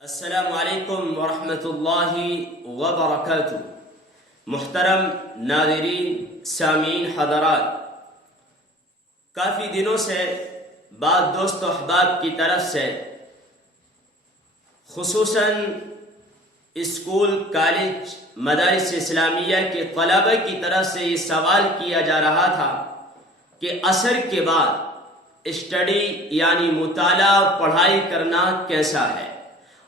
السلام علیکم ورحمۃ اللہ وبرکاتہ۔ محترم ناظرین، سامعین حضرات، کافی دنوں سے بعض دوست و احباب کی طرف سے خصوصاً اسکول، کالج، مدارس اسلامیہ کے طلبہ کی طرف سے یہ سوال کیا جا رہا تھا کہ عصر کے بعد اسٹڈی یعنی مطالعہ پڑھائی کرنا کیسا ہے،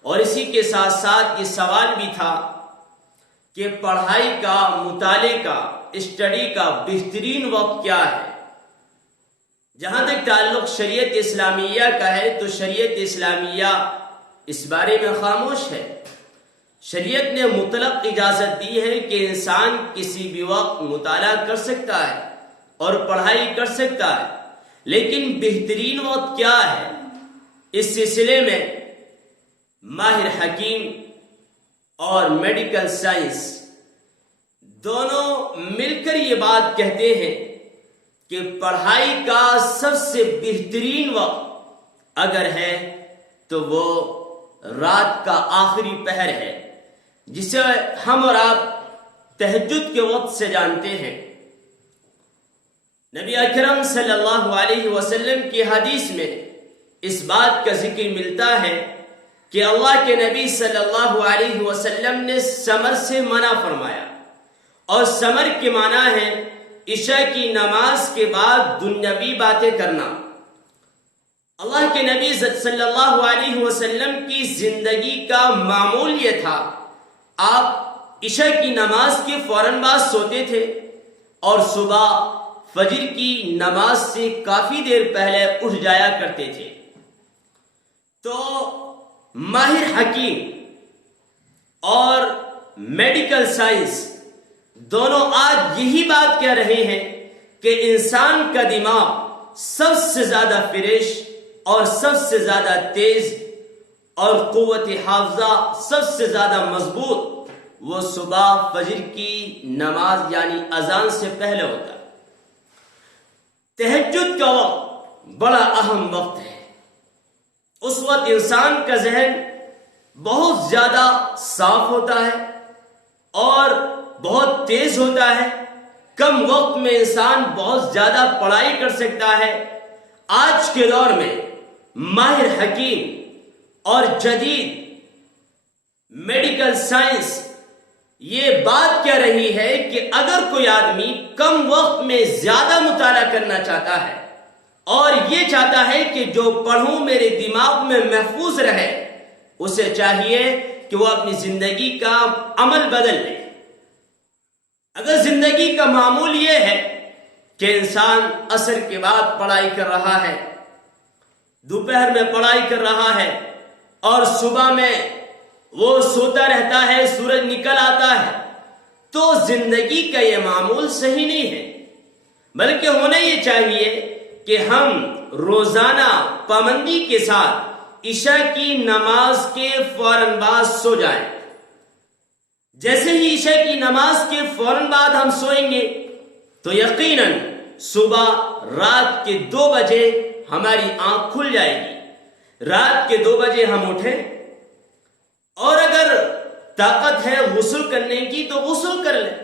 اور اسی کے ساتھ ساتھ یہ سوال بھی تھا کہ پڑھائی کا، مطالعے کا، اسٹڈی کا بہترین وقت کیا ہے۔ جہاں تک تعلق شریعت اسلامیہ کا ہے تو شریعت اسلامیہ اس بارے میں خاموش ہے۔ شریعت نے مطلق اجازت دی ہے کہ انسان کسی بھی وقت مطالعہ کر سکتا ہے اور پڑھائی کر سکتا ہے، لیکن بہترین وقت کیا ہے، اس سلسلے میں ماہر حکیم اور میڈیکل سائنس دونوں مل کر یہ بات کہتے ہیں کہ پڑھائی کا سب سے بہترین وقت اگر ہے تو وہ رات کا آخری پہر ہے، جسے ہم اور آپ تہجد کے وقت سے جانتے ہیں۔ نبی اکرم صلی اللہ علیہ وسلم کی حدیث میں اس بات کا ذکر ملتا ہے کہ اللہ کے نبی صلی اللہ علیہ وسلم نے سمر سے منع فرمایا، اور سمر کے معنی ہے عشاء کی نماز کے بعد دنیاوی باتیں کرنا۔ اللہ کے نبی صلی اللہ علیہ وسلم کی زندگی کا معمول یہ تھا، آپ عشاء کی نماز کے فوراً بعد سوتے تھے اور صبح فجر کی نماز سے کافی دیر پہلے اٹھ جایا کرتے تھے۔ تو ماہر حکیم اور میڈیکل سائنس دونوں آج یہی بات کہہ رہے ہیں کہ انسان کا دماغ سب سے زیادہ فریش اور سب سے زیادہ تیز اور قوت حافظہ سب سے زیادہ مضبوط وہ صبح فجر کی نماز یعنی اذان سے پہلے ہوتا ہے۔ تہجد کا وقت بڑا اہم وقت ہے۔ اس وقت انسان کا ذہن بہت زیادہ صاف ہوتا ہے اور بہت تیز ہوتا ہے۔ کم وقت میں انسان بہت زیادہ پڑھائی کر سکتا ہے۔ آج کے دور میں ماہر حکیم اور جدید میڈیکل سائنس یہ بات کہہ رہی ہے کہ اگر کوئی آدمی کم وقت میں زیادہ مطالعہ کرنا چاہتا ہے اور یہ چاہتا ہے کہ جو پڑھوں میرے دماغ میں محفوظ رہے، اسے چاہیے کہ وہ اپنی زندگی کا عمل بدل لے۔ اگر زندگی کا معمول یہ ہے کہ انسان عصر کے بعد پڑھائی کر رہا ہے، دوپہر میں پڑھائی کر رہا ہے اور صبح میں وہ سوتا رہتا ہے، سورج نکل آتا ہے، تو زندگی کا یہ معمول صحیح نہیں ہے۔ بلکہ ہونا یہ چاہیے کہ ہم روزانہ پابندی کے ساتھ عشاء کی نماز کے فوراً بعد سو جائیں۔ جیسے ہی عشاء کی نماز کے فوراً بعد ہم سوئیں گے تو یقیناً صبح رات کے 2 بجے ہماری آنکھ کھل جائے گی۔ رات کے 2 بجے ہم اٹھیں اور اگر طاقت ہے غسل کرنے کی تو غسل کر لیں،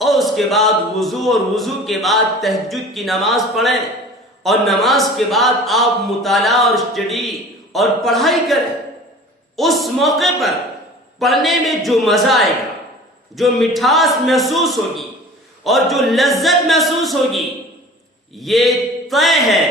اور اس کے بعد وضو اور وضو کے بعد تہجد کی نماز پڑھیں، اور نماز کے بعد آپ مطالعہ اور اسٹڈی اور پڑھائی کریں۔ اس موقع پر پڑھنے میں جو مزہ آئے گا، جو مٹھاس محسوس ہوگی اور جو لذت محسوس ہوگی، یہ طے ہے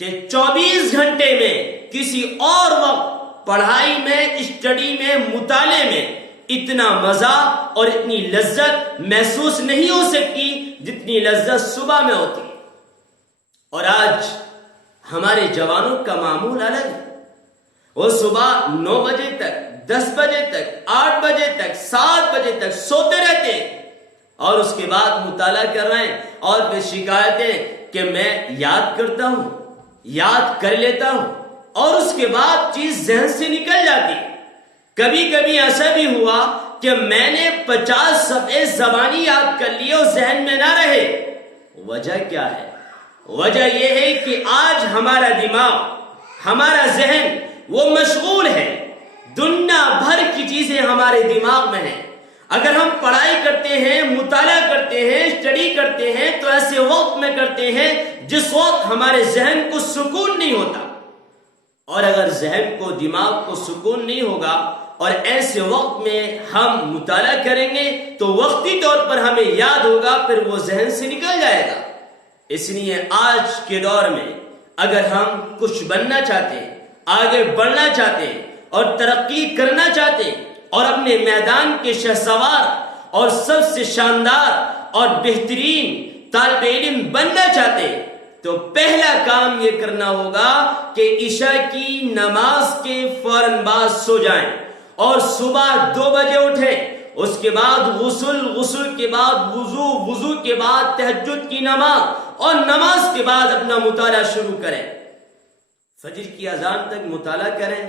کہ 24 گھنٹے میں کسی اور وقت پڑھائی میں، اسٹڈی میں، مطالعے میں اتنا مزہ اور اتنی لذت محسوس نہیں ہو سکتی جتنی لذت صبح میں ہوتی ہے۔ اور آج ہمارے جوانوں کا معمول الگ ہے۔ وہ صبح 9 بجے تک، 10 بجے تک، 8 بجے تک، 7 بجے تک سوتے رہتے ہیں اور اس کے بعد مطالعہ کر رہے ہیں، اور پھر شکایتیں کہ میں یاد کرتا ہوں، یاد کر لیتا ہوں، اور اس کے بعد چیز ذہن سے نکل جاتی۔ کبھی کبھی ایسا بھی ہوا کہ میں نے 50 صفحے زبانی یاد کر لیے اور ذہن میں نہ رہے۔ وجہ کیا ہے؟ وجہ یہ ہے کہ آج ہمارا دماغ، ہمارا ذہن وہ مشغول ہے ہمارے دماغ میں ہے. اگر ہم پڑھائی کرتے ہیں، مطالعہ کرتے ہیں، اسٹڈی کرتے ہیں تو ایسے وقت میں کرتے ہیں جس وقت ہمارے ذہن کو سکون نہیں ہوتا. اور اگر ذہن کو، دماغ کو سکون نہیں ہوگا اور ایسے وقت میں ہم مطالعہ کریں گے تو وقتی طور پر ہمیں یاد ہوگا، پھر وہ ذہن سے نکل جائے گا. اس لیے آج کے دور میں اگر ہم کچھ بننا چاہتے ہیں، آگے بڑھنا چاہتے ہیں اور ترقی کرنا چاہتے ہیں اور اپنے میدان کے شہسوار اور سب سے شاندار اور بہترین طالب علم بننا چاہتے ہیں تو پہلا کام یہ کرنا ہوگا کہ عشاء کی نماز کے فوراً بعد سو جائیں اور صبح 2 بجے اٹھیں. اس کے بعد غسل کے بعد وضو کے بعد تہجد کی نماز اور نماز کے بعد اپنا مطالعہ شروع کریں. فجر کی اذان تک مطالعہ کریں.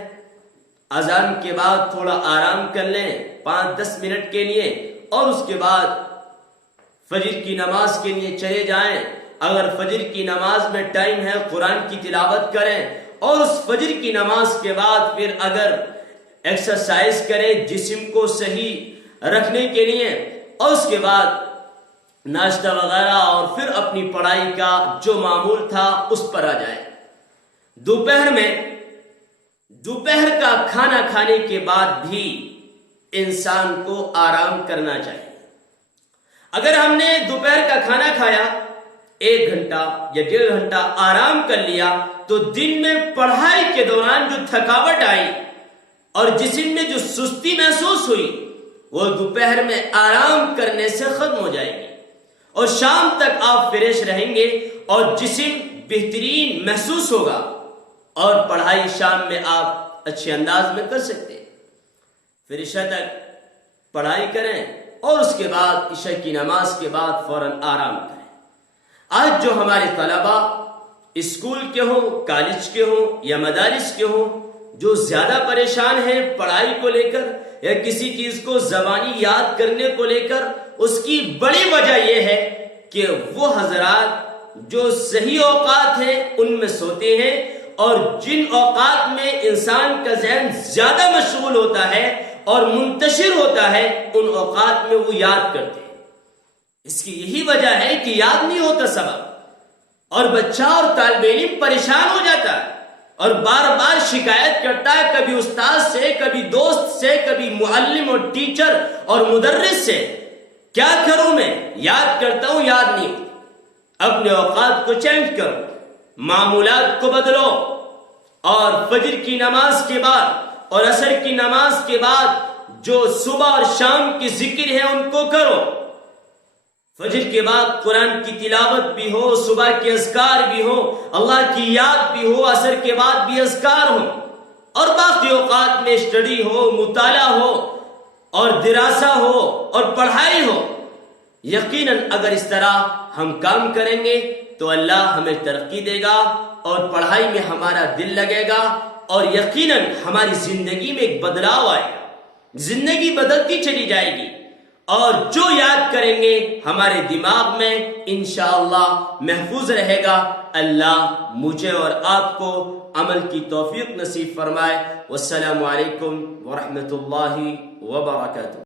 اذان کے بعد تھوڑا آرام کر لیں 5-10 منٹ کے لیے اور اس کے بعد فجر کی نماز کے لیے چلے جائیں. اگر فجر کی نماز میں ٹائم ہے قرآن کی تلاوت کریں اور اس فجر کی نماز کے بعد پھر اگر ایکسرسائز کریں جسم کو صحیح رکھنے کے لیے اور اس کے بعد ناشتہ وغیرہ اور پھر اپنی پڑھائی کا جو معمول تھا اس پر آ جائیں. دوپہر کا کھانا کھانے کے بعد بھی انسان کو آرام کرنا چاہیے. اگر ہم نے دوپہر کا کھانا کھایا 1 گھنٹہ یا 1.5 گھنٹہ آرام کر لیا تو دن میں پڑھائی کے دوران جو تھکاوٹ آئی اور جسم میں جو سستی محسوس ہوئی وہ دوپہر میں آرام کرنے سے ختم ہو جائے گی اور شام تک آپ فریش رہیں گے اور جسم بہترین محسوس ہوگا اور پڑھائی شام میں آپ اچھے انداز میں کر سکتے ہیں. پھر عشاء تک پڑھائی کریں اور اس کے بعد عشاء کی نماز کے بعد فوراً آرام کریں. آج جو ہمارے طلباء اسکول کے ہوں، کالج کے ہوں یا مدارس کے ہوں جو زیادہ پریشان ہیں پڑھائی کو لے کر یا کسی چیز کو زبانی یاد کرنے کو لے کر، اس کی بڑی وجہ یہ ہے کہ وہ حضرات جو صحیح اوقات ہیں ان میں سوتے ہیں اور جن اوقات میں انسان کا ذہن زیادہ مشغول ہوتا ہے اور منتشر ہوتا ہے ان اوقات میں وہ یاد کرتے ہیں. اس کی یہی وجہ ہے کہ یاد نہیں ہوتا سبق اور بچہ اور طالب علم پریشان ہو جاتا ہے اور بار بار شکایت کرتا ہے، کبھی استاد سے، کبھی دوست سے، کبھی معلم اور ٹیچر اور مدرس سے. کیا کروں میں؟ یاد کرتا ہوں یاد نہیں ہوتا. اپنے اوقات کو چینج کرو، معمولات کو بدلو اور فجر کی نماز کے بعد اور عصر کی نماز کے بعد جو صبح اور شام کی ذکر ہے ان کو کرو. فجر کے بعد قرآن کی تلاوت بھی ہو، صبح کے اذکار بھی ہو، اللہ کی یاد بھی ہو، عصر کے بعد بھی اذکار ہو اور باقی اوقات میں اسٹڈی ہو، مطالعہ ہو اور دراسہ ہو اور پڑھائی ہو. یقیناً اگر اس طرح ہم کام کریں گے تو اللہ ہمیں ترقی دے گا اور پڑھائی میں ہمارا دل لگے گا اور یقیناً ہماری زندگی میں ایک بدلاؤ آئے گا. زندگی بدلتی چلی جائے گی اور جو یاد کریں گے ہمارے دماغ میں انشاءاللہ محفوظ رہے گا. اللہ مجھے اور آپ کو عمل کی توفیق نصیب فرمائے. والسلام علیکم ورحمۃ اللہ وبرکاتہ.